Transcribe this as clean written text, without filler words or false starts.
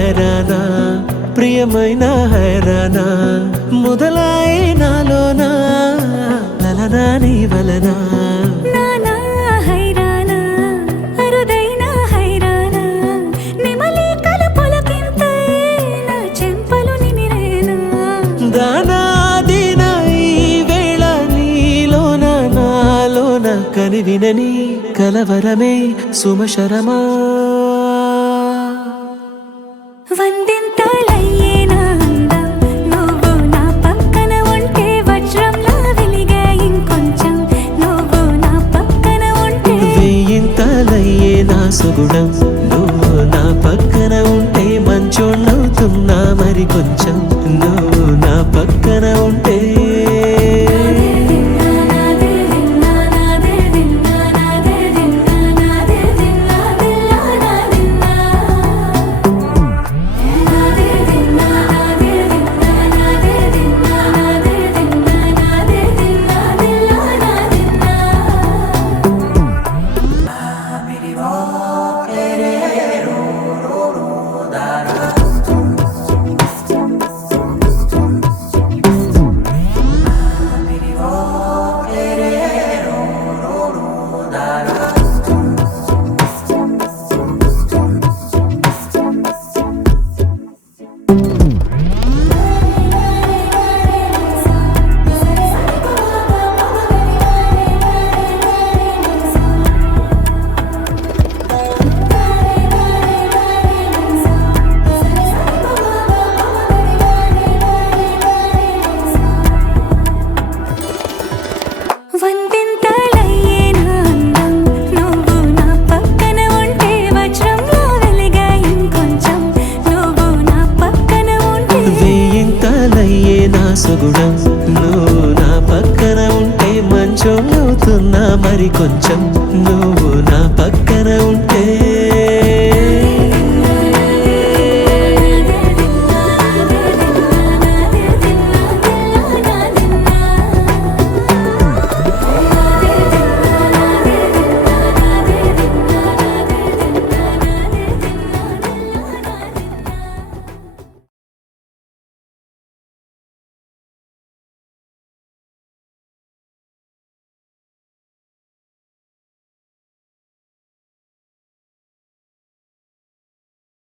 హైరానా ప్రియమైన హైరానా మొదలాయే నాలోనా లలనా నీ వలనా నానా హైరానా అరుదైన హైరానా నిమలి కలుపులకింతై నా చెంపలు నిమిరేనా దానాదిన ఈ వేళ నీలోన నాలోన కనివినని కలవరమే సుమశరమా వందింతలయ్యేనా అందం నువ్వు నా పక్కన ఉంటే వజ్రంలా వెలిగే ఇంకొంచెం నువ్వు నా పక్కన ఉంటే వెయ్యింతలయ్యే నా సుగుణం నువ్వు నా పక్కన ఉంటే మంచోణ్ణవుతున్నా మరి కొంచెం నువ్వు నా పక్కన ఉంటే వందింతలయ్యేనా అందం నువ్వు నా పక్కన ఉంటే వజ్రంలా వెలిగే ఇంకొంచెం నువ్వు నా పక్కన ఉంటే వెయ్యింతలయ్యే నా సుగుణం నువ్వు నా పక్కన ఉంటే మంచోణ్ణవుతున్నా మరి కొంచెం నువ్వు